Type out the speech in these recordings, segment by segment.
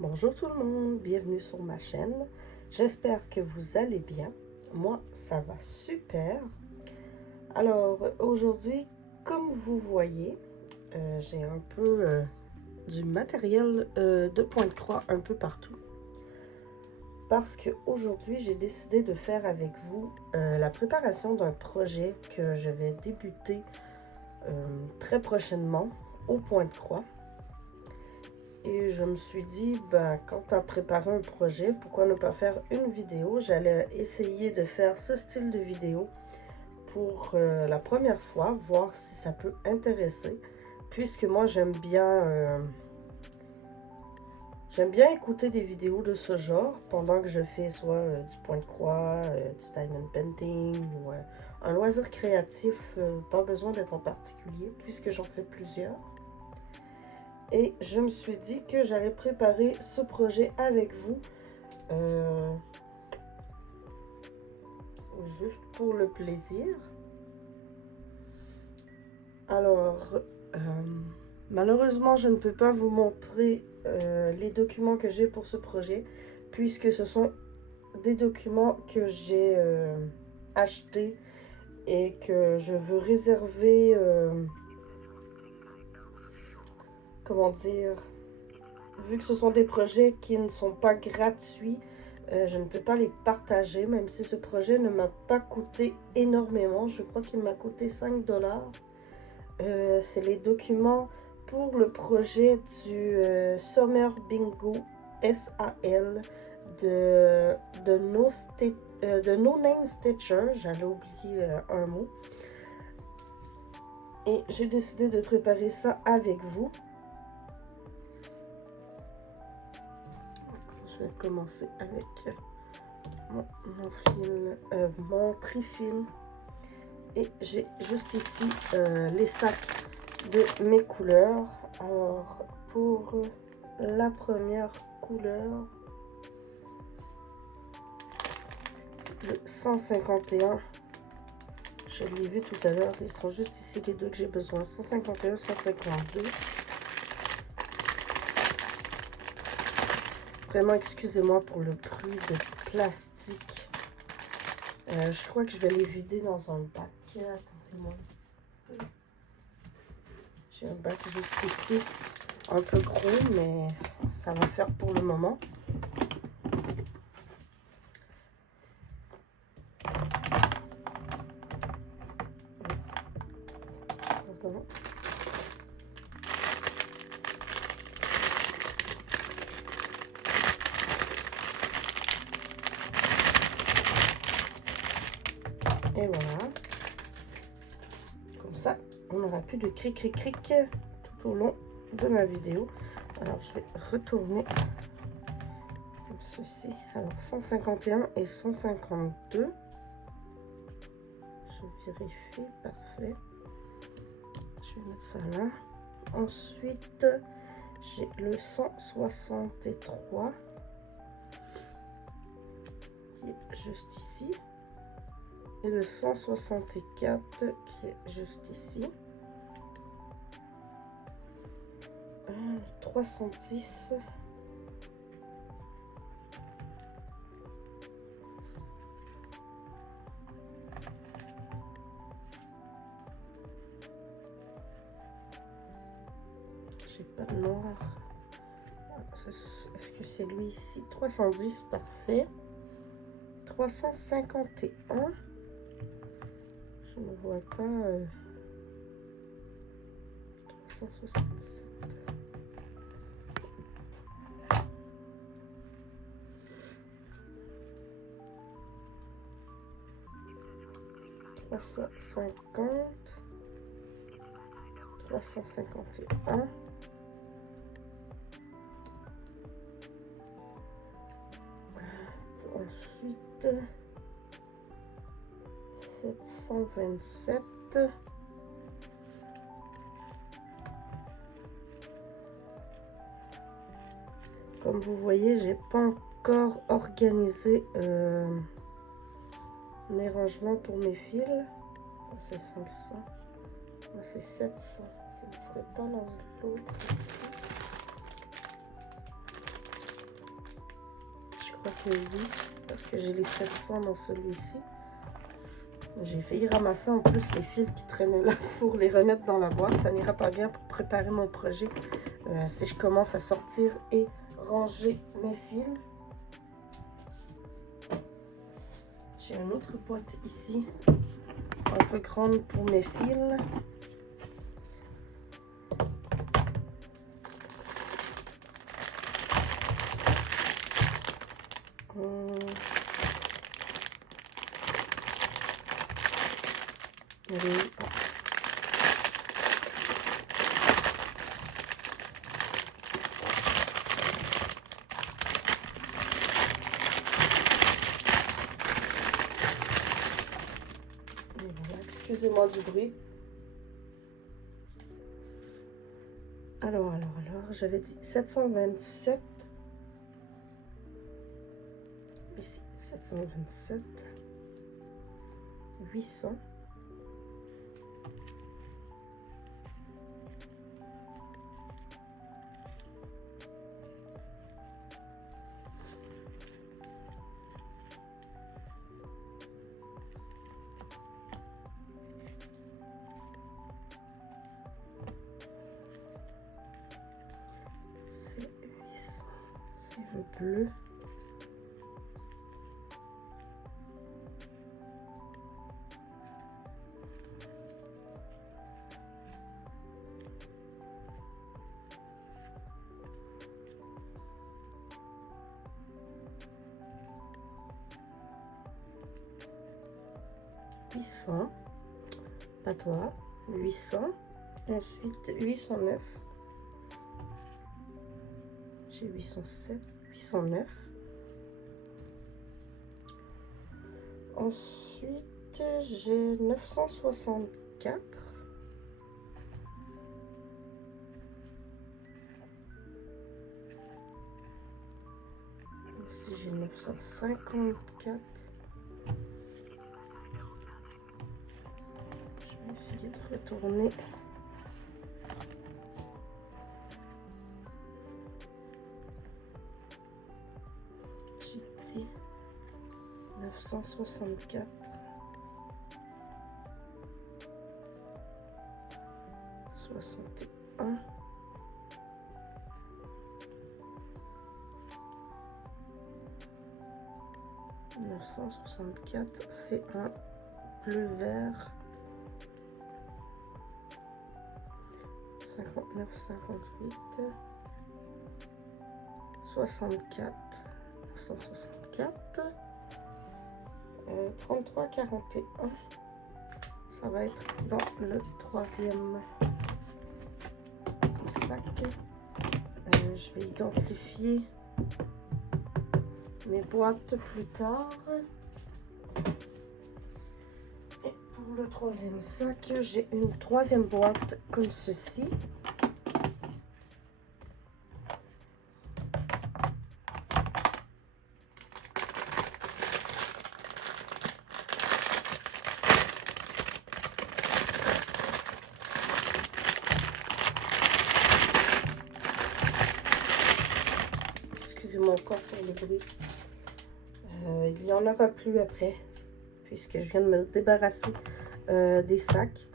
Bonjour tout le monde, bienvenue sur ma chaîne. J'espère que vous allez bien. Moi, ça va super. Alors, aujourd'hui, comme vous voyez, j'ai un peu du matériel de pointe croix un peu partout. Parce qu'aujourd'hui, j'ai décidé de faire avec vous la préparation d'un projet que je vais débuter très prochainement au pointe croix. Et je me suis dit, quand tu as préparé un projet, pourquoi ne pas faire une vidéo? J'allais essayer de faire ce style de vidéo pour la première fois, voir si ça peut intéresser. Puisque moi, j'aime bien écouter des vidéos de ce genre pendant que je fais soit du point de croix, du diamond painting ou un loisir créatif, pas besoin d'être en particulier puisque j'en fais plusieurs. Et je me suis dit que j'allais préparer ce projet avec vous. Juste pour le plaisir. Alors, malheureusement, je ne peux pas vous montrer les documents que j'ai pour ce projet. Puisque ce sont des documents que j'ai achetés et que je veux réserver... comment dire, vu que ce sont des projets qui ne sont pas gratuits, je ne peux pas les partager, même si ce projet ne m'a pas coûté énormément. Je crois qu'il m'a coûté 5 $. C'est les documents pour le projet du Summer Bingo SAL de No Name Stitcher. J'allais oublier un mot. Et j'ai décidé de préparer ça avec vous. Je vais commencer avec mon trifil. Et j'ai juste ici les sacs de mes couleurs. Alors, pour la première couleur, le 151, je l'ai vu tout à l'heure, ils sont juste ici les deux que j'ai besoin, 151, 152. Vraiment, excusez-moi pour le bruit de plastique. Je crois que je vais les vider dans un bac. Attendez-moi un petit peu. J'ai un bac juste ici, un peu gros, mais ça va faire pour le moment. Voilà. Et voilà. Comme ça, on n'aura plus de cric tout au long de ma vidéo. Alors, je vais retourner comme ceci. Alors, 151 et 152. Je vérifie. Parfait. Je vais mettre ça là. Ensuite, j'ai le 163 qui est juste ici. Et le 164 qui est juste ici. 310. J'ai pas de noir. Est-ce que c'est lui ici? 310, parfait. 351. Je ne vois pas. 367. 350. 351. Ensuite, 727. Comme vous voyez, j'ai pas encore organisé mes rangements pour mes fils. C'est 500. Moi, c'est 700. Ça ne serait pas dans l'autre ici. crois que oui, parce que j'ai les 700 dans celui-ci. J'ai failli ramasser en plus les fils qui traînaient là pour les remettre dans la boîte. Ça n'ira pas bien pour préparer mon projet si je commence à sortir et ranger mes fils. J'ai une autre boîte ici, un peu grande pour mes fils. Allez. Voilà, excusez-moi du bruit. Alors, j'avais dit 727. Ici, 727. 800. 800. C'est un bleu. Patois, 800. Ensuite, 809. J'ai 807, 809. Ensuite, j'ai 964. Ici, j'ai 954. Je vais essayer de retourner. J'ai dit 964. 61. 964, c'est un bleu vert. 59, 58, 64, 964, 33, 41. Ça va être dans le troisième sac. Je vais identifier mes boîtes plus tard. Et pour le troisième sac, j'ai une troisième boîte comme ceci. Excusez-moi encore pour le bruit. Il n'y en aura plus après, puisque je viens de me débarrasser des sacs.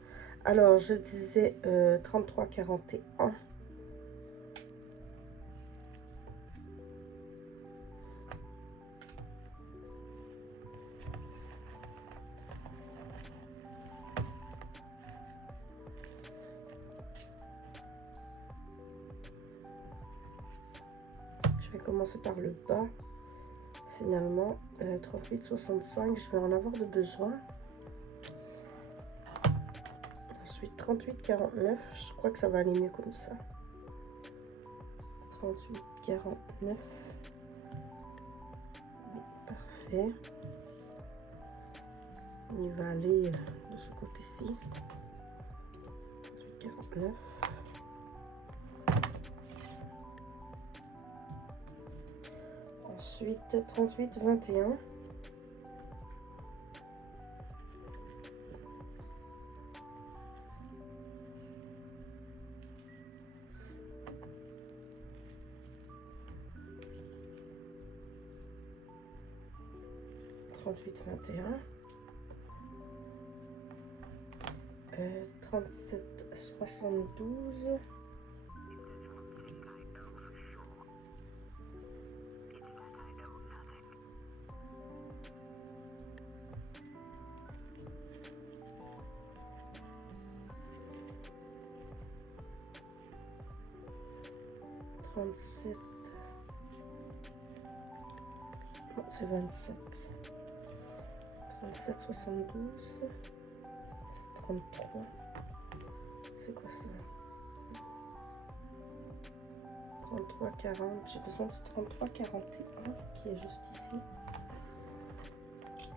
Alors, je disais 33, 41. Je vais commencer par le bas. Finalement, 38, 65, je vais en avoir de besoin. Ensuite, 38, 49, je crois que ça va aller mieux comme ça. 38, 49. Parfait. Il va aller de ce côté-ci. 38, 49. Ensuite, 38, 21. 38, 21. 37, 72. 37. Non, c'est 27. 37, 72. C'est 33. C'est quoi ça? 33, 40. J'ai besoin du 33, 41 qui est juste ici.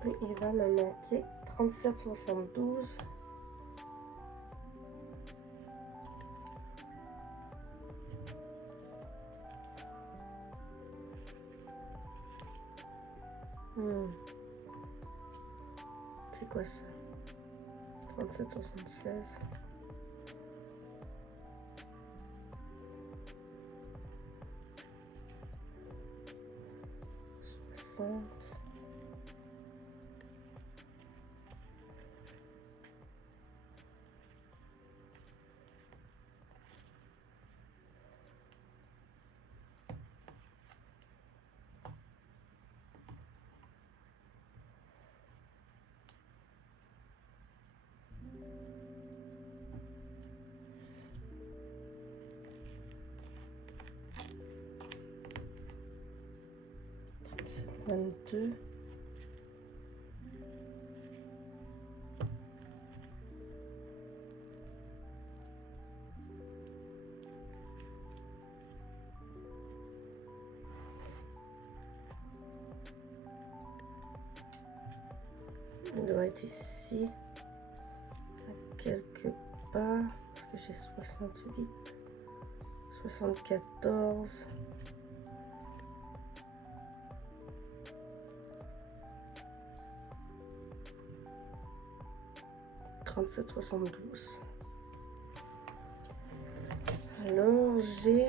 Puis il va me manquer 37, 72. C'est quoi ça? 37, 76. 60. 22. 'Il doit être ici, à quelque part, parce que j'ai 68, 74. 37, 72. Alors j'ai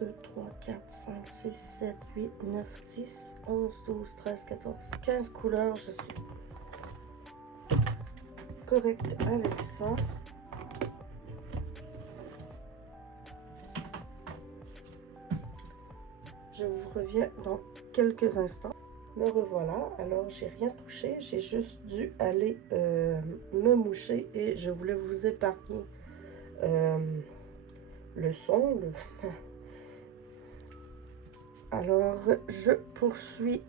2, 3, 4, 5, 6, 7, 8, 9, 10, 11, 12, 13, 14, 15 couleurs. Je suis correcte avec ça. Je vous reviens dans quelques instants. Me revoilà. Alors, j'ai rien touché. J'ai juste dû aller me moucher et je voulais vous épargner le son. Alors, je poursuis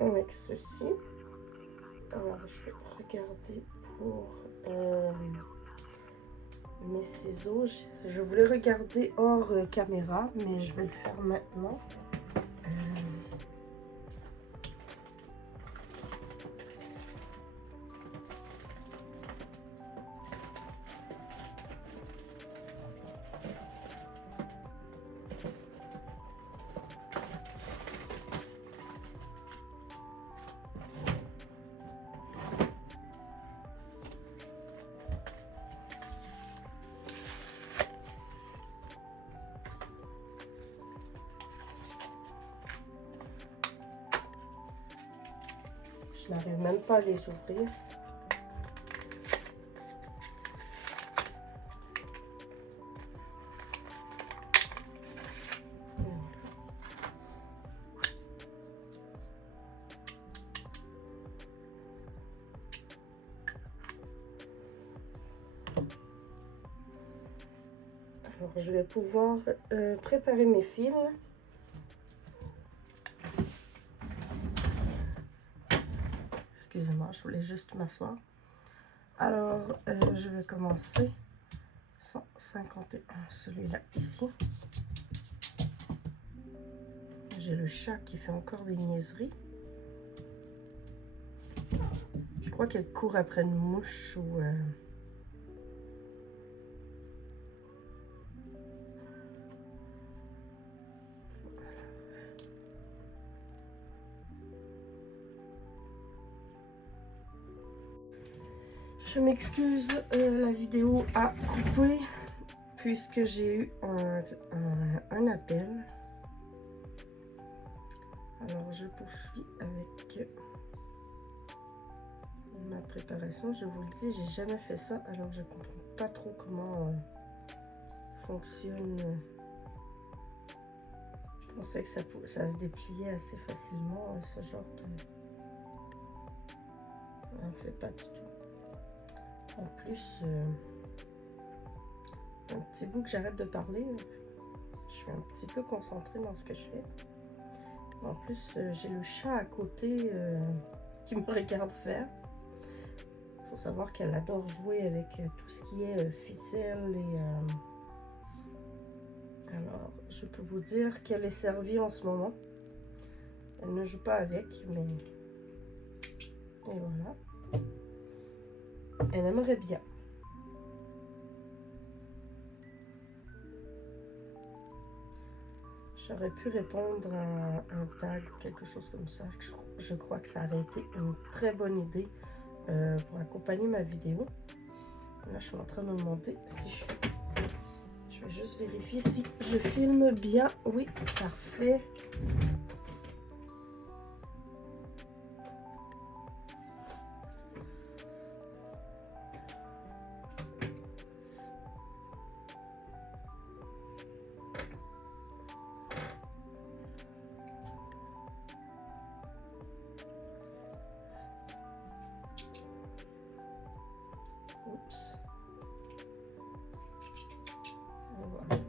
avec ceci. Alors, je vais regarder pour mes ciseaux. Je voulais regarder hors caméra, mais je vais le faire maintenant. Je n'arrive même pas à les ouvrir. Alors, je vais pouvoir préparer mes fils. Excusez-moi, je voulais juste m'asseoir. Alors, je vais commencer 151, celui-là ici. J'ai le chat qui fait encore des niaiseries. Je crois qu'elle court après une mouche ou... Je m'excuse, la vidéo a coupé puisque j'ai eu un appel. Alors je poursuis avec ma préparation. Je vous le dis, j'ai jamais fait ça, alors je comprends pas trop comment fonctionne. Je pensais que ça se dépliait assez facilement, ce genre de... En fait, pas du tout. En plus, un petit bout que j'arrête de parler, je suis un petit peu concentrée dans ce que je fais. En plus, j'ai le chat à côté qui me regarde faire. Il faut savoir qu'elle adore jouer avec tout ce qui est ficelle et... Alors, je peux vous dire qu'elle est servie en ce moment. Elle ne joue pas avec, mais... Et voilà. Elle aimerait bien. J'aurais pu répondre à un tag ou quelque chose comme ça. Je crois que ça aurait été une très bonne idée pour accompagner ma vidéo. Là, je suis en train de me demander si je vais juste vérifier si je filme bien. Oui, parfait. Oups. Voilà.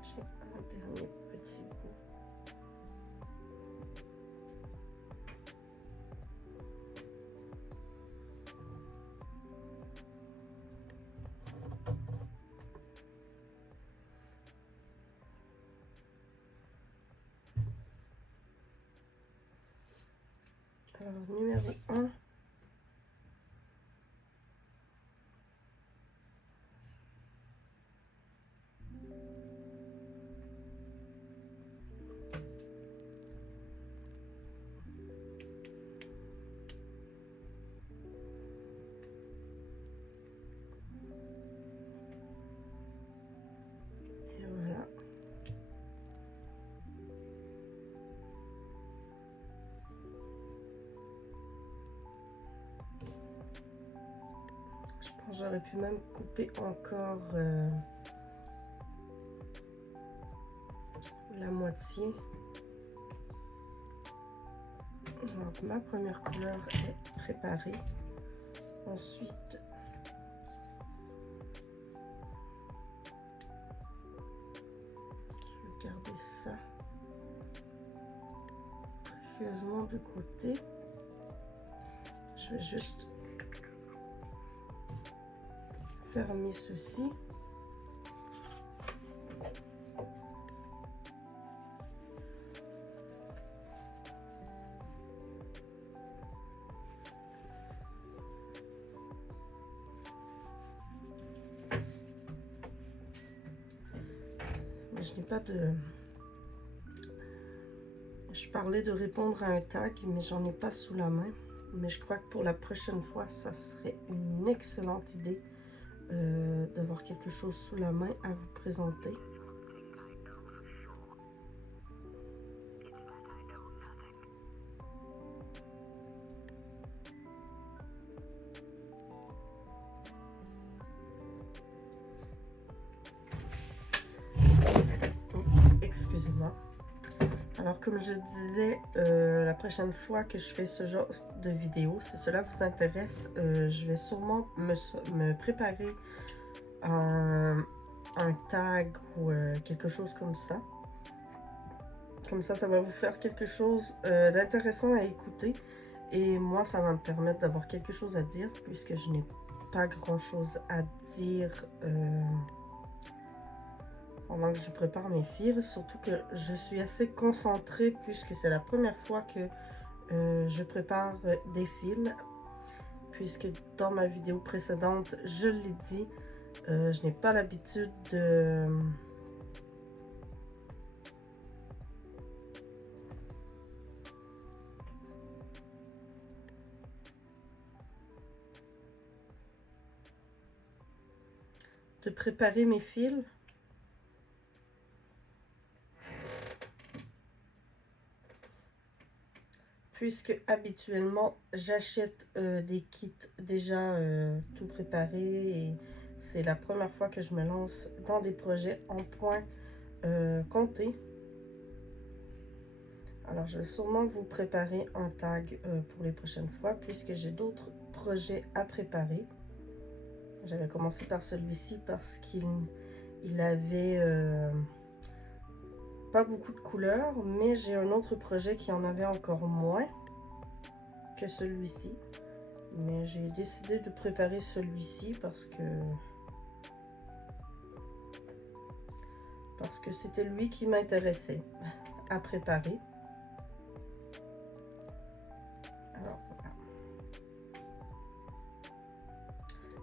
J'ai un dernier petit bout. Alors, numéro 1. Et voilà. Je pense que j'aurais pu même couper encore la moitié. Donc, ma première couleur est préparée. Ensuite, je vais garder ça précieusement de côté. Je vais juste fermer ceci. Mais je n'ai pas de... Je parlais de répondre à un tag, mais j'en ai pas sous la main. Mais je crois que pour la prochaine fois, ça serait une excellente idée d'avoir quelque chose sous la main à vous présenter. Excusez-moi. Alors, comme je disais, la prochaine fois que je fais ce genre de vidéo, si cela vous intéresse, je vais sûrement me préparer un tag ou quelque chose comme ça. Comme ça va vous faire quelque chose d'intéressant à écouter. Et moi, ça va me permettre d'avoir quelque chose à dire, puisque je n'ai pas grand-chose à dire pendant que je prépare mes fils. Surtout que je suis assez concentrée, puisque c'est la première fois que je prépare des fils. Puisque dans ma vidéo précédente, je l'ai dit, je n'ai pas l'habitude de préparer mes fils. Puisque habituellement j'achète des kits déjà tout préparés et c'est la première fois que je me lance dans des projets en point compté. Alors je vais sûrement vous préparer un tag pour les prochaines fois puisque j'ai d'autres projets à préparer. J'avais commencé par celui-ci parce qu'il avait pas beaucoup de couleurs, mais j'ai un autre projet qui en avait encore moins que celui-ci. Mais j'ai décidé de préparer celui-ci parce que c'était lui qui m'intéressait à préparer. Alors voilà.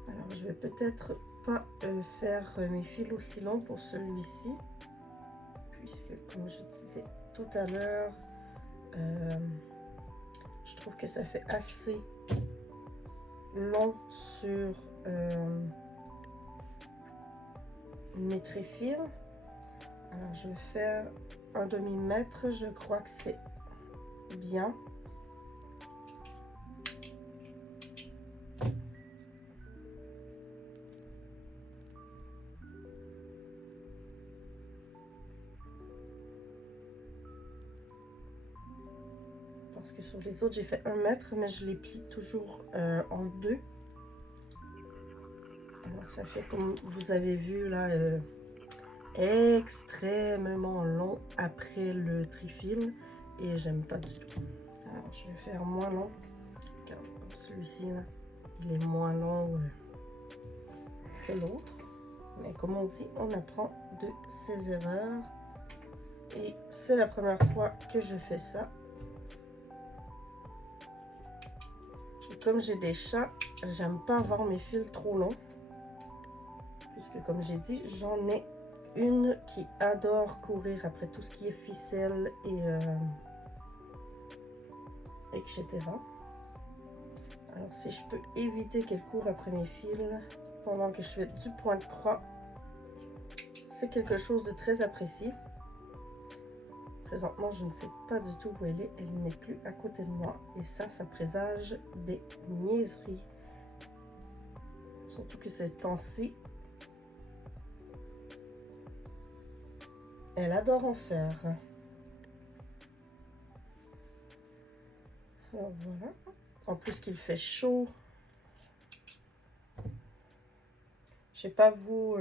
Alors je vais peut-être pas faire mes fils aussi longs pour celui-ci, puisque comme je disais tout à l'heure, je trouve que ça fait assez long sur mes tréfils. Alors je vais faire un demi-mètre, je crois que c'est bien. Parce que sur les autres j'ai fait 1 mètre, mais je les plie toujours en deux. Alors ça fait, comme vous avez vu là, extrêmement long après le trifil et j'aime pas du tout. Alors je vais faire moins long. Regarde, comme celui-ci là, il est moins long que l'autre. Mais comme on dit, on apprend de ses erreurs. Et c'est la première fois que je fais ça. Et comme j'ai des chats, j'aime pas avoir mes fils trop longs. Puisque comme j'ai dit, j'en ai une qui adore courir après tout ce qui est ficelle et etc. Alors si je peux éviter qu'elle court après mes fils pendant que je fais du point de croix, c'est quelque chose de très apprécié. Présentement, je ne sais pas du tout où elle est. Elle n'est plus à côté de moi. Et ça présage des niaiseries. Surtout que ces temps-ci, elle adore en faire. Alors voilà. En plus qu'il fait chaud. Je sais pas vous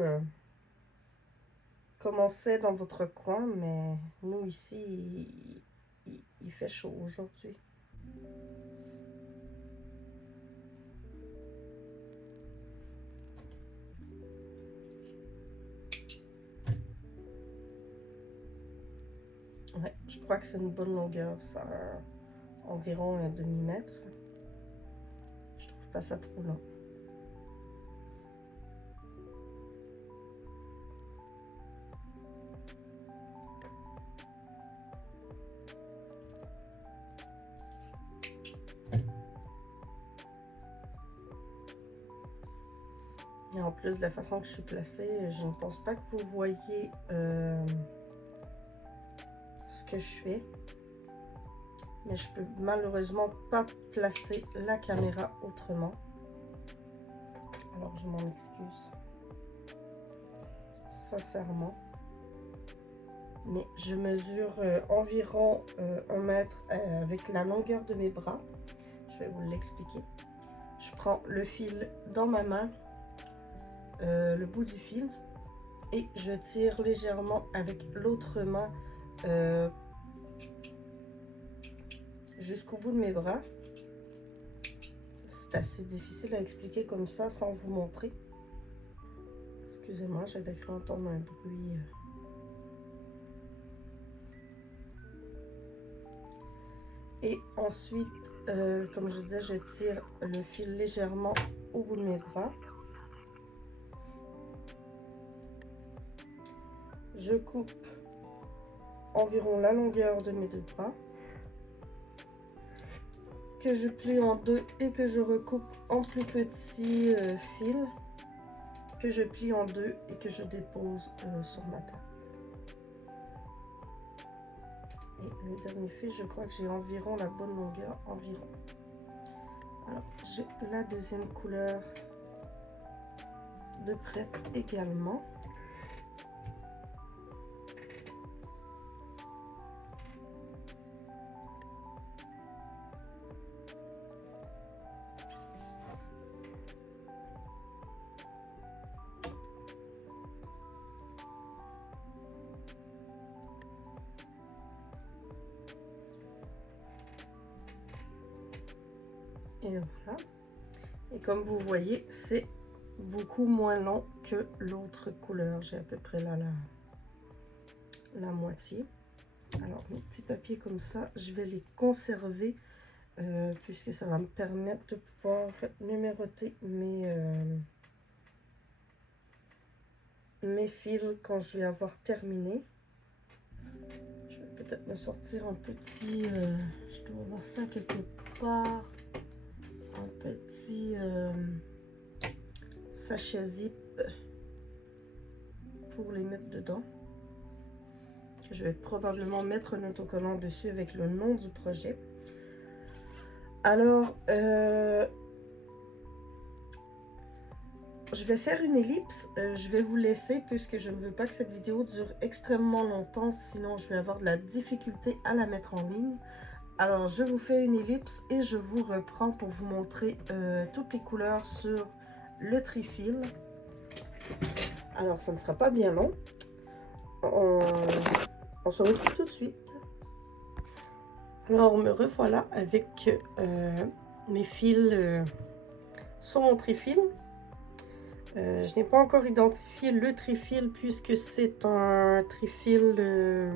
comment c'est dans votre coin, mais nous ici, il fait chaud aujourd'hui. Ouais, je crois que c'est une bonne longueur, ça a environ un demi-mètre. Je trouve pas ça trop long. Et en plus de la façon que je suis placée, je ne pense pas que vous voyez ce que je fais. Mais je peux malheureusement pas placer la caméra autrement. Alors je m'en excuse. Sincèrement. Mais je mesure environ 1 mètre avec la longueur de mes bras. Je vais vous l'expliquer. Je prends le fil dans ma main, le bout du fil, et je tire légèrement avec l'autre main jusqu'au bout de mes bras. C'est assez difficile à expliquer comme ça sans vous montrer. Excusez-moi, j'avais cru entendre un bruit. Et ensuite, comme je disais, je tire le fil légèrement au bout de mes bras. Je coupe environ la longueur de mes 2 bras, que je plie en deux et que je recoupe en plus petits fils, que je plie en deux et que je dépose sur ma table. Et le dernier fil, je crois que j'ai environ la bonne longueur, environ. Alors, j'ai la deuxième couleur de prête également. Et voilà. Et comme vous voyez, c'est beaucoup moins long que l'autre couleur. J'ai à peu près là la moitié. Alors, mes petits papiers comme ça, je vais les conserver puisque ça va me permettre de pouvoir numéroter mes fils quand je vais avoir terminé. Je vais peut-être me sortir un petit, je dois avoir ça quelque part, un petit sachet zip pour les mettre dedans. Je vais probablement mettre un autocollant dessus avec le nom du projet. Alors, je vais faire une ellipse. Je vais vous laisser puisque je ne veux pas que cette vidéo dure extrêmement longtemps. Sinon, je vais avoir de la difficulté à la mettre en ligne. Alors, je vous fais une ellipse et je vous reprends pour vous montrer toutes les couleurs sur le trifil. Alors, ça ne sera pas bien long. On se retrouve tout de suite. Alors, me revoilà avec mes fils sur mon trifil. Je n'ai pas encore identifié le trifil puisque c'est un trifil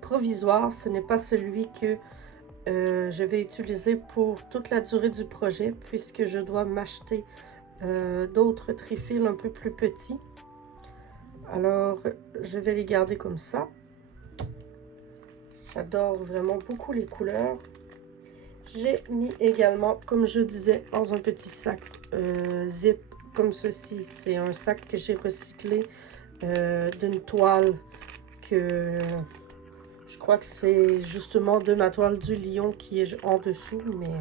provisoire. Ce n'est pas celui que je vais utiliser pour toute la durée du projet puisque je dois m'acheter d'autres trifils un peu plus petits. Alors, je vais les garder comme ça. J'adore vraiment beaucoup les couleurs. J'ai mis également, comme je disais, dans un petit sac zip comme ceci. C'est un sac que j'ai recyclé d'une toile que je crois que c'est justement de ma toile du lion qui est en dessous. Mais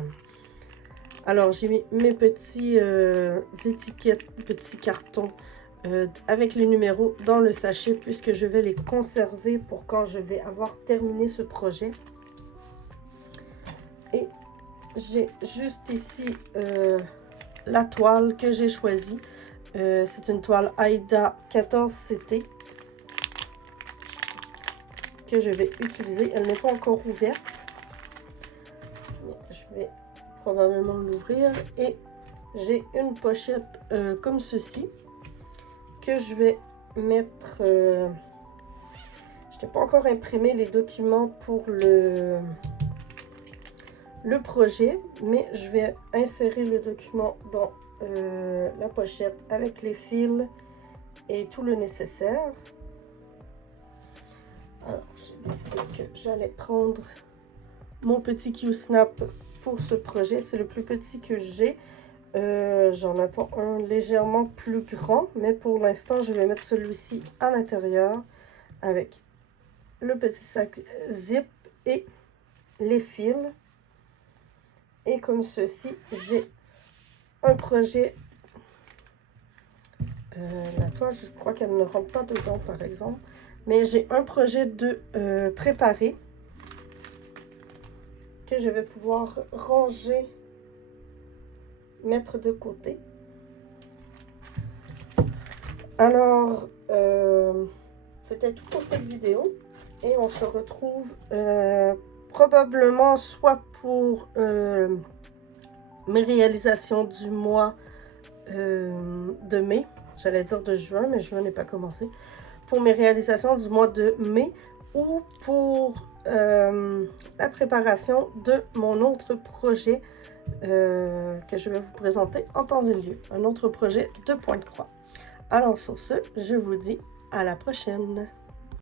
alors, j'ai mis mes petits étiquettes, petits cartons avec les numéros dans le sachet puisque je vais les conserver pour quand je vais avoir terminé ce projet. Et j'ai juste ici la toile que j'ai choisie. C'est une toile Aida 14CT que je vais utiliser. Elle n'est pas encore ouverte. Mais je vais probablement l'ouvrir. Et j'ai une pochette comme ceci que je vais mettre... je n'ai pas encore imprimé les documents pour le projet, mais je vais insérer le document dans la pochette avec les fils et tout le nécessaire. Alors, j'ai décidé que j'allais prendre mon petit Q-Snap pour ce projet. C'est le plus petit que j'ai. J'en attends un légèrement plus grand, mais pour l'instant, je vais mettre celui-ci à l'intérieur avec le petit sac zip et les fils. Et comme ceci, j'ai un projet. La toile, je crois qu'elle ne rentre pas dedans, par exemple. Mais j'ai un projet de préparer que je vais pouvoir ranger, mettre de côté. Alors, c'était tout pour cette vidéo. Et on se retrouve probablement soit pour mes réalisations du mois de mai. J'allais dire de juin, mais juin n'est pas commencé. Pour mes réalisations du mois de mai ou pour la préparation de mon autre projet que je vais vous présenter en temps et lieu. Un autre projet de Pointe-Croix. Alors sur ce, je vous dis à la prochaine.